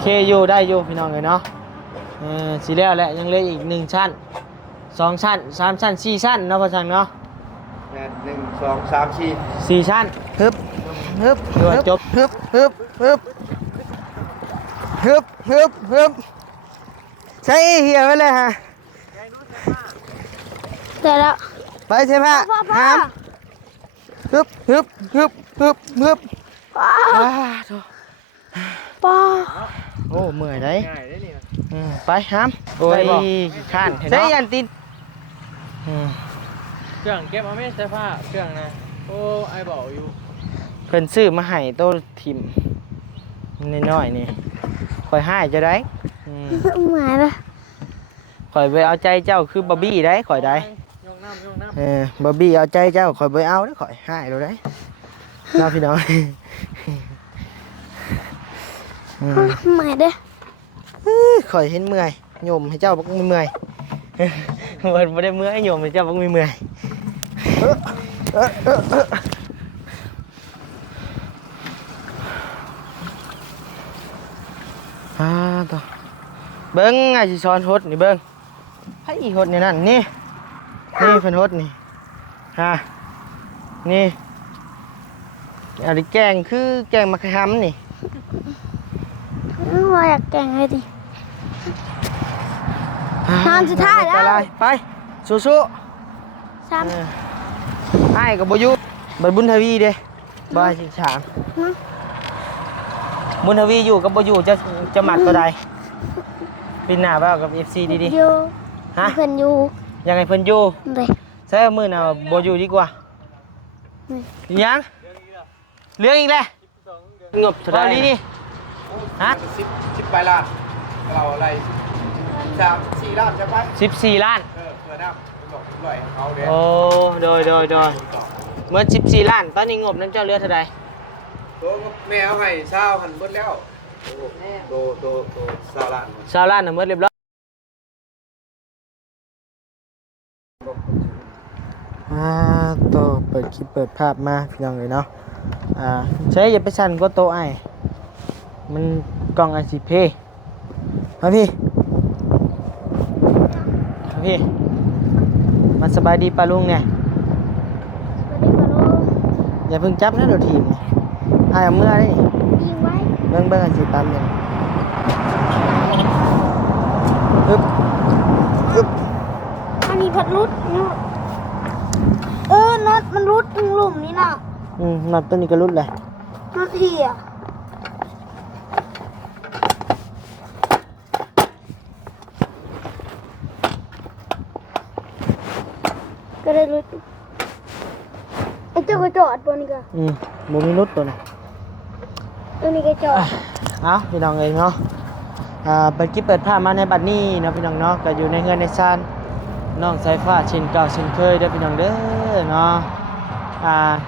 เคอยู่ได้อยู่พี่น้องเลยเนาะสีแล้วแหละยังเหลืออีก1ชั้น2ชั้น3ชั้น4ชั้นเนาะพ่อช่างเนาะ1 2 3 4ชั้นฮึบฮึบจบฮึบฮึบฮึบฮึบฮึบฮึบใช้เหี่ยวไว้เลยฮะเสร็จแล้วไปใช่ไหมฮะฮึบฮึบฮึบฮึบฮึบป้าโอ้เมื่อยได้ไปห้ามโอ้ยข้านใช้ยันตินเครื่องเก็บเอาไม่ใช่ผ้าเครื่องนะโอ้ไอ้บอกอยู่เพิ่นซื้อมาให้โตทิมน้อยๆนี่คอยให้จะได้เหมือนเลยคอยไปเอาใจเจ้าคือบอบบี้ได้คอยได้ยกน้ำบอบบี้เอาใจเจ้าคอยไปเอาได้คอยให้เราได้น้าพี่น้องเหมือนเด้คอยเห็นเมื่อยโยมให้เจ้าบักเมื่อยมันไม่ได้เมื่อยโยมให้เจ้าบักเมื่อยต่อเบิ้งไอ้สิซ้อนฮดนี่เบิ้งให้อีฮดนี่นั่นนี่เพิ่นฮดนี่นี่อันนี้แกงคือแกงมะขามนี่ว่าอยากแกงให้ดิทานสุดท้ายแล้วไปสู้ๆไอ้กับบุยุบัดบุญทวีเด้บ่ายฉางบุญทวีอยู่กับบุยุจะหมัดตัวใดปีหน้าบ่าวกับ FC ดีๆฮะเพิ่นอยู่ยังไงเพิ่นอยู่ใช่มื้อน่ะบ่อยู่ดีกว่ายังเรื่องอีกแล้วงบสุดท้ายนี่ฮะ10 ล้านเราอะไร3 4 ล้านใช่ไหม14 ล้านเพื่อน้ำบอกปล่อยเขาเด้โอ้โดยเมื่อ14 ล้านตอนนี้งบนั้นเจ้าเรือเท่าใดตัวแมวให้เช้าหันเบิดแล้วโต20 ล้าน20 ล้านน่ะหมดเรียบร้อยต่อเปิดคลิปเปิดภาพมาพี่น้องเลยเนาะใช้อย่าไปสั่นก็โตไอ้มันกล่องICPมาพี่มาสบายดีปลาลุงเนี่ยอย่าเพิ่งจับนะเดี๋ยวทีมเนี่ยเอาเมื่อได้ยิงไว้เบิ้งอันสิตามเนี่ยอึ๊บอันนี้พัดรุดน็อตมันรุดถึงหลุมนี่น่ะน็อตตัวนี้ก็รุดเลยน็อตเหี้ยก็ได้รุดไอ้เจ้าก็จอดตัวนี้ก็บ่มีรุดตัวนี้ก็จอดเอาพี่น้องเองเนาะเปิดคลิปเปิดภาพมาในบัดนี้เนาะพี่น้องเนาะก็อยู่ในเฮือนในซานน้องสายฟ้าเช่นเก่าเช่นเคยเด้อพี่น้องเด้อเนาะ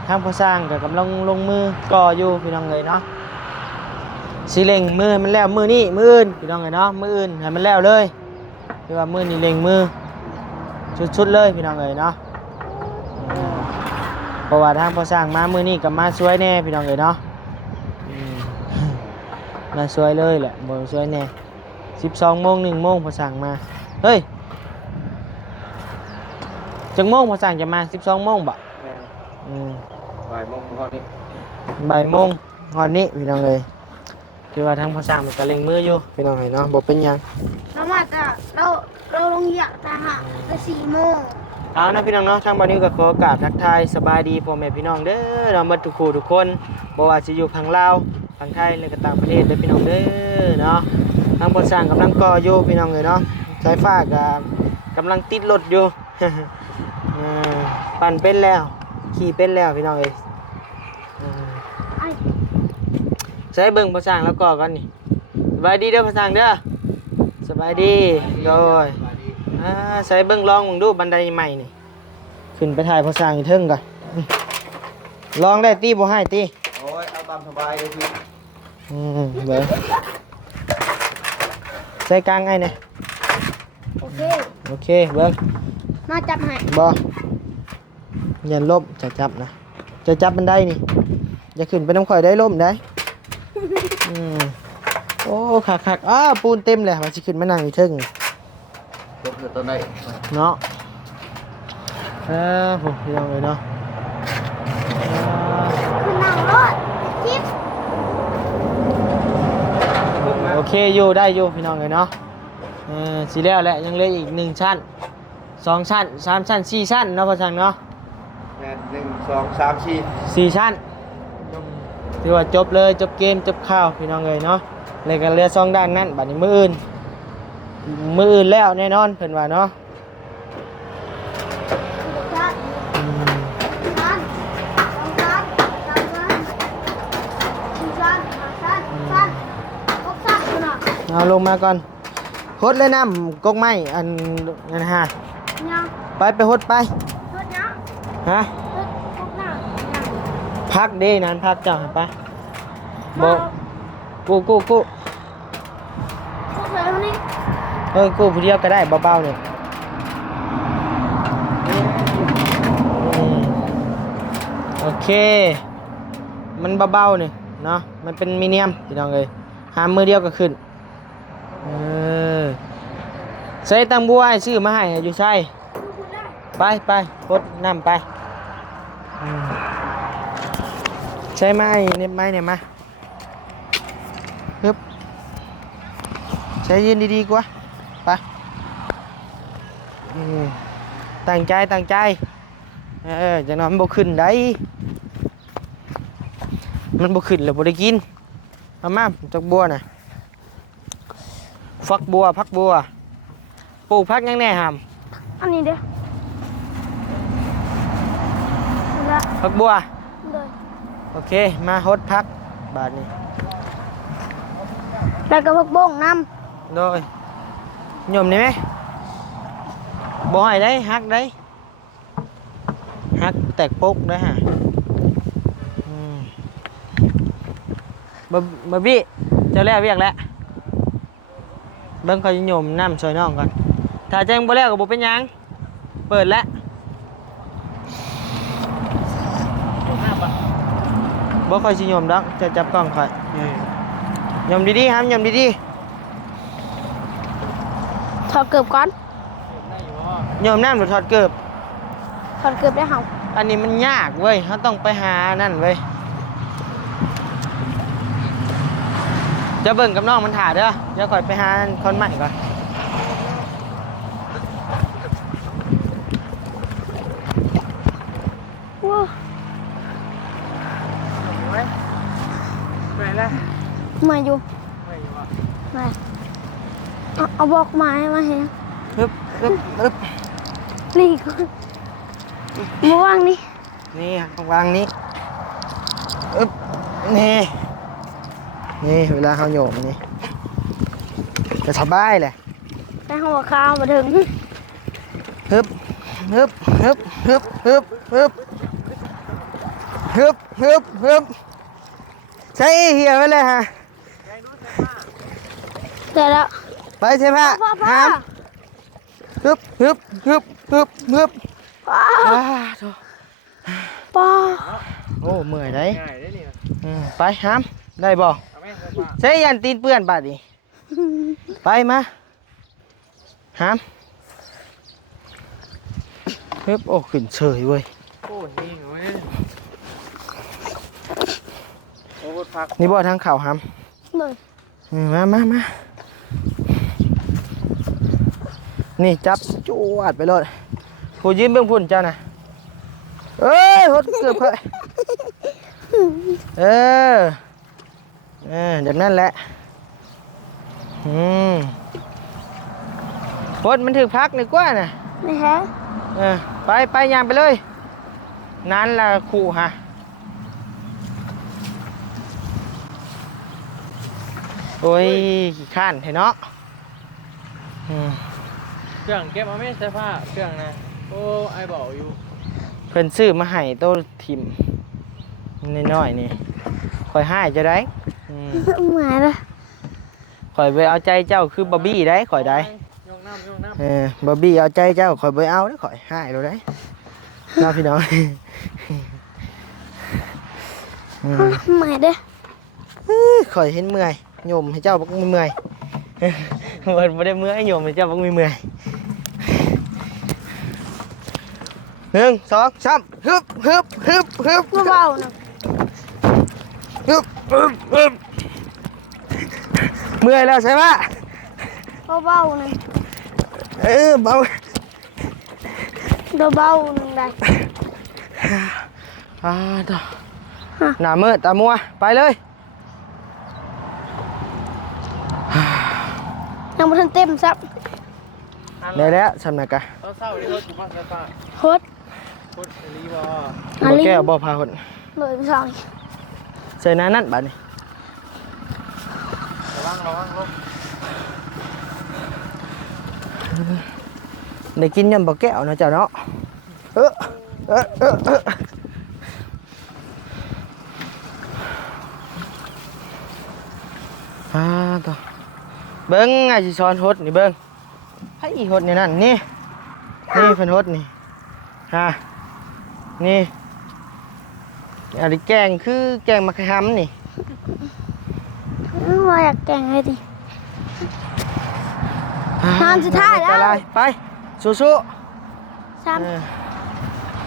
ทางผู้สร้างก็กำลังลงมือก่ออยู่พี่น้องเลยเนาะสิเล็งมือมันแล้วมือนี้มืออื่นพี่น้องเลยเนาะมืออื่นให้มันแล้วเลยคือว่ามือนี้เล็งมือชุดเลยพี่น้องเลยเนาะเพราะว่าทางผู้สร้างมามือนี้กับมาสวยแน่พี่น้องเลยเนาะมาสวยเลยแหละบ่สวยแน่12 โมง1 โมงผู้สร้างมาเฮ้ยจังโมงผู้สร้างจะมา12 โมงบ่บ่ายโมงฮอดนี้ฮอดนี้พี่น้องเลยคือว่าทางผู้สร้างมันก็เล็งมืออยู่พี่น้องเลยเนาะบ่เป็นหยังเรามาแต่เราลงเหยียบแต่หาแต่4 โมงเอานะพี่น้องเนาะทางบ้านนี้ก็ขอโอกาสทักทายสบายดีพ่อแม่พี่น้องเด้อเรามาทุกคู่ทุกคนบ่ว่าสิอยู่ทางลาวทางไทยและก็ต่างประเทศเด้อพี่น้องเด้อเนาะทางผู้สร้างกำลังก่ออยู่พี่น้องเลยเนาะสายฟ้าก็กำลังติดรถอยู่ ปั่นเป็นแล้วขี่เป็นแล้วพี่น้องเอ้ยใช้เบิ่งผู้สร้างแล้วก่อกันนี่สบายดีเด้อผู้สร้างเด้อสบายดีโดยใช้เบิ่งลองมึงดูบันไดใหม่นี่ขึ้นไปถ่ายผู้สร้างอีกเทิงก่อนลองได้ตีบ่ให้ตีโอ้ยเอาตามสบายเลยพี่เบิ่งใช้กลางไงเนี่ยโอเคเบิ่งมาจับให้บ่อย่าล้มจะจับนะจะจับบันไดนี่อย่าขึ้นไปน้ำข่อยได้ล้มได้โอ้ คักๆอ้าวปูนเต็มเลยว่าสิขึ้นมานั่งอยู่เทิง ตกอยู่ตอนไหน เนาะผมพี่น้องเลยเนาะ คือนั่งรถจิ๊บ โอเคอยู่ได้อยู่พี่น้องเลยเนาะสีแล้วแหละยังเหลืออีก1ชั้น2ชั้น3ชั้น4ชั้นเนาะพ่อช่างเนาะ แม่น1 2 3 4 4ชั้นถือว่าจบเลยจบเกมจบข้าวพี่น้องเลยเนาะเลยกันเรือ2ด้านนั้นบัดนี้มื้ออื่นแล้วแน่นอนเพิ่นว่าเนาะ ชั้นชั้น2ชั้น3ชั้น4ชั้น5ชั้น6ชั้น6ชั้นคุณน่ะ เอาลงมาก่อนหดเลยน้ำกกไม้อันนั้นฮะ ยัง ไปหดไป รถยัง ฮะ รถพวกหน้ายัง พักเด้นั้นพักเจ้าให้ไปบ มา กู พวกเธอคนนี้ กูผู้เดียวก็ได้เบาๆเนี่ยโอเคมันเบาๆเนี่ยเนาะมันเป็นมีเนียมพี่น้องเลยหามือเดียวก็ขึ้นใส่ตังบัวให้ซื้อมาให้อยู่ใช่ไปพดน้ำไปใช้ไม้เนี่ยมาฮึบใช้ยืนดีๆกว่าไปตั้งใจจากนั้นมันบ่ขึ้นได้มันบ่ขึ้นแล้วบ่ได้กินมาจากบัวน่ะพักบัวปลูกพักยังแน่หาม อันนี้เด้อละ พักบัว เลย โอเคมาฮดพักบาทนี้ แล้วก็พวกบ้งน้ โดยยมนี่ไหมบ่ให้ได้ฮักได้ฮักแตกปุ๊กได้ฮะบะบี้เจ้าแล้วเรียกแล้วเบิ่งเขาจะโยมน้ำซอยน้องก่อนถ้าแจ้งบ่แล้วก็บ่เป็นหยังเปิดแล้วบ่ค่อยสิโยมดอกจะจับกล้องค่อยโยมดีๆครับโยมดี ำถอดเกือบก่อน ๆโยมน้ำหรือถอดเกือบ ถอดเกือบได้เหรอ อันนี้มันยากเว้ยเขาต้องไปหานั่นเว้ยจะเบิ่งกับน้องมันถ่าเด้อเดี๋ยวค่อยไปหาคนใหม่ก่อน ว้า ไปแล้ว มาอยู่ ไม่อยู่อ่ะ มาเอาบอกไม้มาให้ ฮึบ ลีก่อนมาวางนี่ นี่วางนี้อึบนี่เวลาเขาโยมนี่จะสบายเลย แต่หัวข้าวมาถึง ฮึบใช่เหี่ยวไปเลยฮะ เสร็จแล้ว ไปใช่ปะ พ่อ หามฮึบ พ่อ โถ่ พ่อ โอ้เมื่อยได้ ง่ายได้นี่นะ ไปหามได้บ่ เอาแม่เสื้อผ้า ใช้ยันตีนเปื้อนบาดดิไปมาหามฮึบโอ้ขึ้นเฉยเว้ย โอ้ยนี่หนูนี่โอ้โหพัก นี่บ่ทางเข่าหาม เลย มานี่จับจวดไปเลยผู้ยืนเบื้องพุ่นเจ้าน่ะเอ้ยหดเกือบเคยแบบนั้นแหละหดมันถึงพักนี่กว่าน่ะ นี่ฮะ ไปยามไปเลยนั้นละขู่ฮะโอ้ยขี้ข้านเห็นเนาะ เครื่องเก็บเอาแม่เสื้อผ้าเครื่องนะโอ้ไอ้บอกอยู่ เพิ่นซื้อมาให้โต้ทิมน้อยๆนี่คอยให้จะได้ มาละ คอยไปเอาใจเจ้าคือบอบบี้ได้คอยได้ ยกน้ำ บอบบี้เอาใจเจ้าคอยไปเอาได้คอยให้เราได้น้าพี่น้อง มาเด้อ คอยเห็นเมื่อย ไป โยมให้เจ้าบักเมื่อยบ่ได้เมื่อยโยมให้เจ้าบักเมื่อย1 2 3ฮึบฮึบฮึบฮึบ เบาๆนะ ฮึบฮึบฮึบเมื่อยแล้วใช่ปะ เบาๆนะ เบา เบาๆนึงได้ ต่อหน้ามืดตามัวไปเลย ยังไม่ทันเต็มซับ ได้แล้วสำนักกะ เศร้าๆนี่รถอยู่บ้านไฟฟ้า โคตร โคตรรีบอ บ่แก้วบ่พาคน เลยไปสอง ใส่หน้านั่นบัดนี้ ระวังลง ได้กินยำบ่แก้วนะเจ้าเนาะต่อเบิ้งไงสิสอนฮดนี่เบิ้งให้ฮดนี่นั่นนี่เพิ่นฮดนี่นี่อันนี้แกงคือแกงมะขามนี่ ว่าอยากแกงให้ดิ งานสุดท้ายแล้ว ไปสู้ ซ้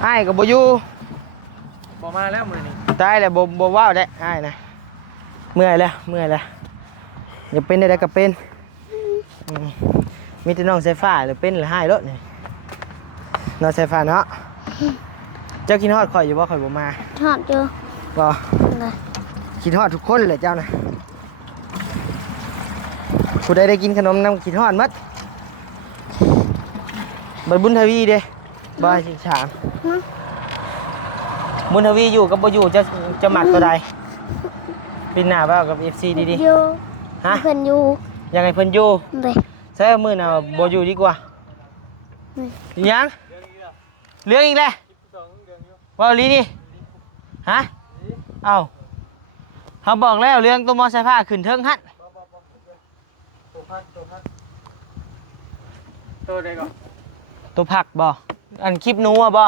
อ้ายก็บ่อยู่ บอกมาแล้วมือนี่ ตายแล้วบ่ว้าวได้อ้ายนะเมื่อยแล้วอย่าเป็นได้ก็เป็นมีแต่น้องสายฟ้าหรือเป็นหรือหายรถนี่น้องสายฟ้าเนาะเจ้ากินฮอดข่อยอยู่บ่ข่อยบ่มา ำทอดเจอ บ่ เลย กินฮอดทุกคนเลยเจ้านะผู้ใดได้กินขนมนำกินฮอดหมดบัดบุญทวีเด้บ่ให้สิถามบุญทวีอยู่กับบ่อยู่จะหมักตัวใดปีหน้าบ่าวกับ FC ดี อยู่ ๆฮะ เพิ่นอยู่ ยังไงเพิ่นอยู่ เลย ใช่มื้อน่ะบ่อยู่ดีกว่ายังเรื่องอีกแล้วว่าลีนี่ฮะเอ้าเขาบอกแล้วเรื่องตัวมอไซค์ผ้าขึ้นเทิงหั่น ตัวใดก่อน ตัวผักบ่อันคลิปหนูอ่ะบ่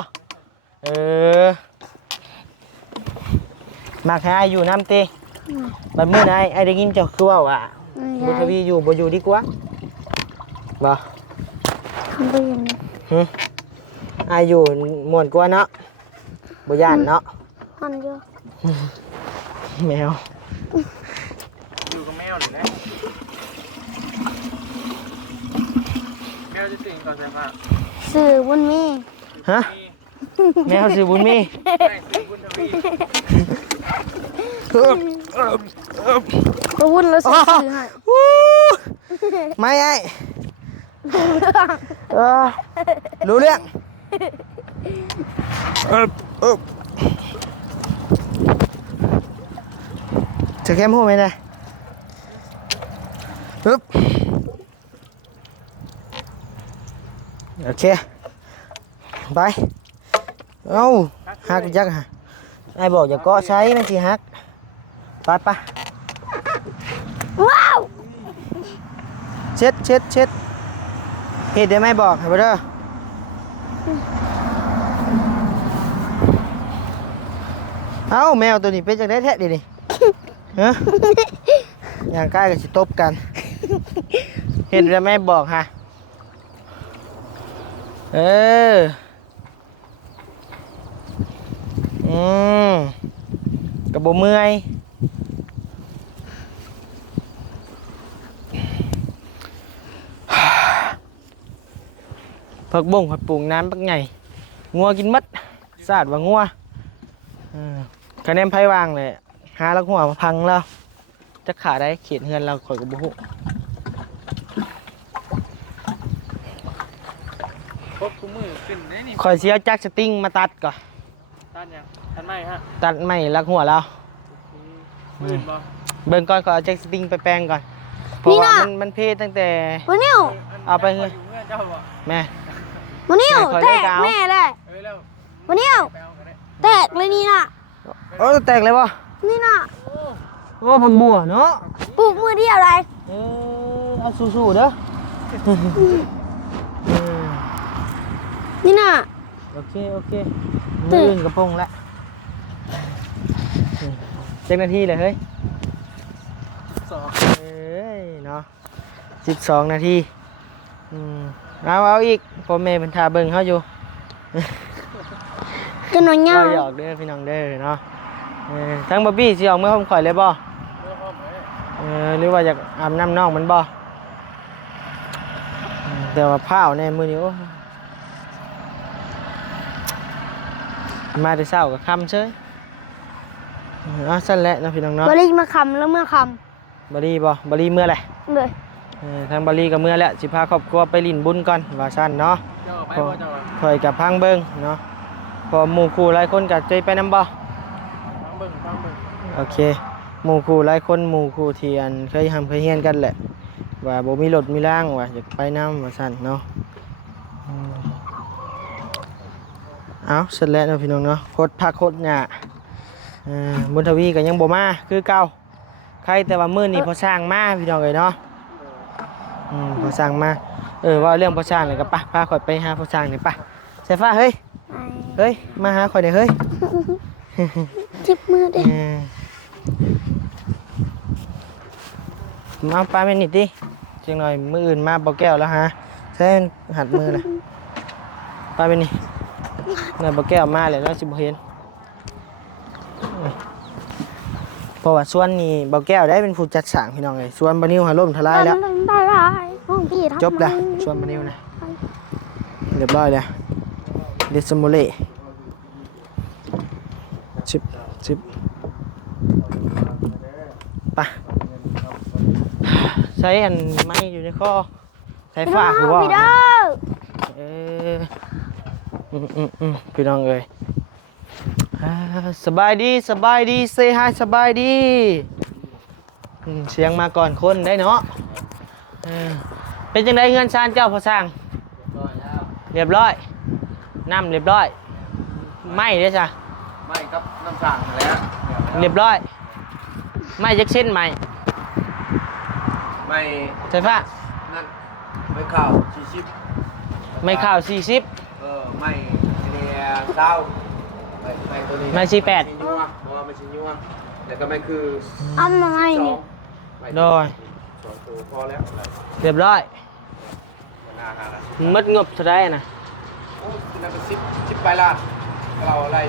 มาให้อ้ายอยู่น้ำเตบัดมื้อน่ะอ้ายได้ยินเจ้าคือว่าว่าบุญทวีอยู่บ่อยู่ดีกว่าบ่ ทำไปอย่างนี้ อ้ายอยู่ม่วนกว่าเนาะบ่ย่านเนาะ หันอยู่ แมว อยู่กับแมวเลยนะแมวจะตื่นก่อนไฟฟ้า สื่อบุญมี ฮะแมวสิบุญมี ไม่ซื้อบุญทวี ก็วุ่นแล้วสื่อให้ ไม่ไอ้รู้เรื่องจะแก้มหูไหมนะปึ๊บโอเคไปเอ้าหักยักษ์ฮะไอ้บอกอย่าเกาะใช้มันสิหักไป ว้าว เช็ดเห็ดได้ไหมบอกให้บ่เด้อเอ้าแมวตัวนี้เป็นจังได้แท้ดินี่ฮะอย่างใกล้ก็สิตบกันเห็ดได้ไหมบอกฮะกระโบเมื่อยผักบุ้งผักปรุงน้ำปักใหญ่งัวกินมัดสาดว่างัวคะแนนไพ่วางเลยหาลักหัวมาพังแล้วจะขาได้เขียนเฮือนเราข่อยกับบุหุ ครบทุกมือขึ้นได้นี่ ข่อยเสียจักสติ้งมาตัดก่อน ตัดยังตัดไม่ฮะ ตัดไม่ลักหัวเรา มือบ่ เบิ่งก่อนก็เอาแจ็คสติ้งไปแปลงก่อนเพราะว่ามันเพตั้งแต่ วันนี้ เอาไปเถอะ อยู่เงื่อนเจ้าบ่ แม่ วันนี้ ขอ แต เลิก ก เอา แม่เลย แล้ว วันนี้ ไปเอากันได้ แตกเลยนี่น่ะ โอ้แตกเลยวะ นี่น่ะ โอ้ผักบัวเนาะ ปลูกมือเดียวอะไร เอาสู้ๆเด้อ นี่น่ะ โอเคมือกับพงแล้วเจ้าหน้าที่เลยเฮ้ย 2 ยเนาะ12นาทีเอาอีกพ่อแม่เพิ่นท่าเบิ่งเฮาอยู่ จะนอนยา เราหยอกเด้อพี่น้องเด้อเนาะทั้งบอบบี้สิออกเมื่อผมข่อยเลยบ่หรือว่าอยากอาบน้ำน้องมันบ่แต่ว่าผ้าวในมือนี้โอ้มาแต่เช้ากับค่ำเฉยสั่นแหละเนาะพี่น้องเนาะ บริมาคำแล้วเมื่อค บรีบ่บรีเมื่อไร ำเลย ทางบรีกับเมื่อแล้วสิพาครอบครัวไปลิ้นบุญก่อนว่าซั่นเนาะ เจ้าไปบ่เจ้า ข่อยกับพังเบิ่งเนาะพอหมู่คู่หลายคนก็ใจไปนำบ่ ฟังเบิ่ง โอเคหมู่คู่หลายคนหมู่คู่ที่อันเคยทำเคยเฮียนกันแหละว่าบ่มีรถมีร่างว่าอยากไปน้ำว่าสั่นเนาะเอาเสร็จแล้วเนาะพี่น้องเนาะโคตรพักโคตรหยาบุญทวีก็ยังบ่มาคือเก่าใครแต่ว่ามื้อนี้พอสร้างมาพี่น้องเอ้ยเนาะพอสร้างมาว่าเรื่องพอสร้างเลยก็ปะพาข่อยไปหาพอสร้างนี่ปะสายฟ้าเฮ้ยมาหาข่อยหน่อยเฮ้ย จิบมือดิ เอาปลาเป็นนิดดิเชียงหน่อยมืออื่นมาเบาแก้วแล้วฮะใช้หัดมือนะปลาเป็นนี่เงินเบาแก้วมาเลยแล้วสิบเห็นเพราะว่าส่วนนี้เบาแก้วได้เป็นผู้จัดสร้างพี่น้องเลยส่วนบานิวหาล่มทลายแล้ว บายบายห้องพี่ จบแล้วส่วนบานิวนะเรียบร้อยแล้วเดซโมเล่ชิบไปใช้อันไม้อยู่ในข้อใช้ฝากหรือว่าพี่น้องเอ้ยสบายดีเซฮายสบายดีเสียงมาก่อนคนได้เนาะเป็นจังไดเงินชานเจ้าพอสร้างเรียบร้อยน้ำเรียบร้อยไม่ได้จ้ะ ไม่ครับน้ำสั่งแล้ว เรียบร้อยไม่ยักเส้นใหม่ ไม่ ใช่ปะ นั่นไม่ข่าวชิบ ไม่ข่าว40 ไม่เนี่ยเศร้าไม่ตัวนี้ ไม่48 ชิ้นยัวเพราะว่าไม่ชิ้นยัวแต่ก็ไม่คือ เอามาไง สอ นี่ งไม่ โดย สองตัวพอแล้ว เรียบร้อย นาหาละ มัดงบเท่าไรนะ โอ้คือนั่นเป็นสิบปลายล้านเราอะไร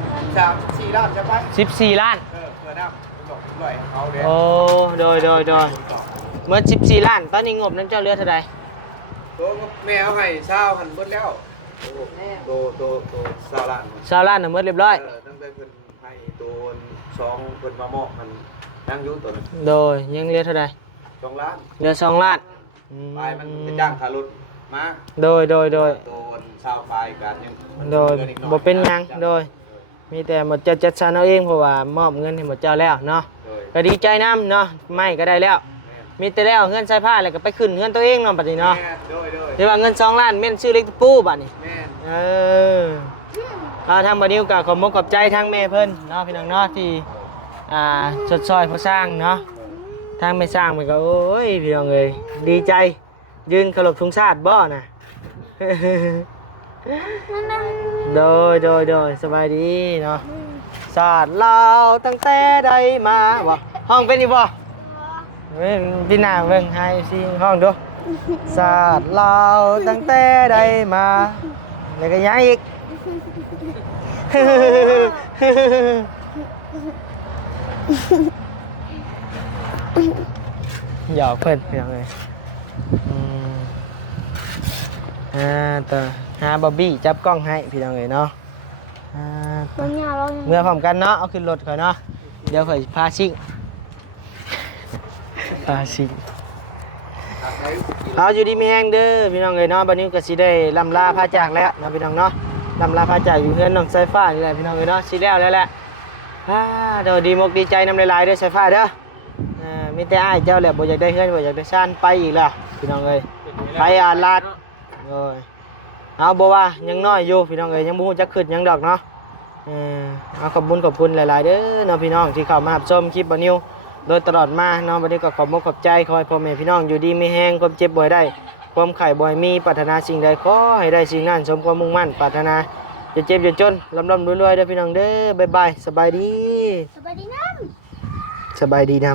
4 ล้านจะไป 14 ล้าน เพื่อน้ำบอกด้วยเขาเด้ โอ้โดยเมื่อ14 ล้าน ตอนนี้งบนั้นเจ้าเรือเท่าไร ตัวแม่เขาให้เศร้าหันเบิดแล้วตัว20 ล้าน 20 ล้านน่ะเมื่อเรียบร้อย ตั้งแต่เพิ่นให้ตัว2เพิ่นมามอบมันนั่งอยู่ตัวนึง โดยยังเรือเท่าไร 2 ล้าน เรือ2 ล้าน ปลายมันจะจ้างค่ารถมา โดย ตัวชาวปลายกันยัง บ่เป็นหยังโดย มีแต่หมดจะจัดสรรเอาเองเพราะว่ามอบเงินให้หมดเจ้าแล้วเนาะ ก็ดีใจน้ำเนาะไม่ก็ได้แล้ว มีแต่แล้วเงินใส่ผ้าแล้วก็ไปขึ้นเงินตัวเองเนาะบัดนี้เนาะ โดย เดี๋ยวว่าเงิน2 ล้านเม่นชื่อเล็กตะปูบัดนี้ แม่ ทางบัดนี้ก็ขอบมกขอบใจทางแม่เพิ่นเนาะพี่น้องเนาะที่สดซอยผู้สร้างเนาะทางแม่สร้างมันก็โอ้ยพี่น้องเอ้ยดีใจยืนเคารพธงชาติบ่น่ะ โดยสบายดีเนาะศาสตร์ลาวตั้งแต่ใดมาบ่ห้องเป็นอีบ่เว้ยพี่หน้าเบิ่งให้ซิห้องดูศาสตร์ลาวตั้งแต่ใดมาแล้วก็ย้ายอีก หยอกเพิ่นพี่น้องเอ้ยต่อหาบอบบี้จับกล้องให้พี่น้องเอ้ยเนาะ ตัวเนี้ยเรา เมื่อพร้อมกันเนาะเอาขึ้นรถข่อยเนาะเดี๋ยวข่อยพาชิ่งเอาอยู่ดีมีแฮงเด้อพี่น้องเอ้ยเนาะบัดนี้ก็สิได้ลำลาพาจากแล้วเนาะพี่น้องเนาะลำลาพาจากอยู่เฮือนน้องสายฟ้านี่แหละพี่น้องเอ้ยเนาะสิแล้วแหละเดี๋ยวดีมกดีใจนำหลายๆเด้อสายฟ้าเด้อมีแต่อ้ายเจ้าแหละบ่อยากได้เฮือนบ่อยากได้ซ่านไปอีกแล้วพี่น้องเอ้ยไปลาดโอ้ยเอาบ่ว่ายังน้อยอยู่พี่น้องเอ้ยยังบ่ฮู้จักขึ้นหยังดอกเนาะเอาขอบคุณหลายๆเด้อเนาะพี่น้องที่เข้ามารับชมคลิปบ่นิวโดยตลอดมาเนาะวันนี้ก็ขอบขอบใจขอให้พ่อแม่พี่น้องอยู่ดีมีแฮงความเจ็บบ่อยได้ความไข้บ่อยมีปรารถนาสิ่งใดขอให้ได้สิ่งนั้นสมความมุ่งมั่นปรารถนาจะเจ็บจะจนร่ำรวยๆเด้อพี่น้องเด้อบ๊ายบายสบายดี สบายดีน้ำ สบายดีนำ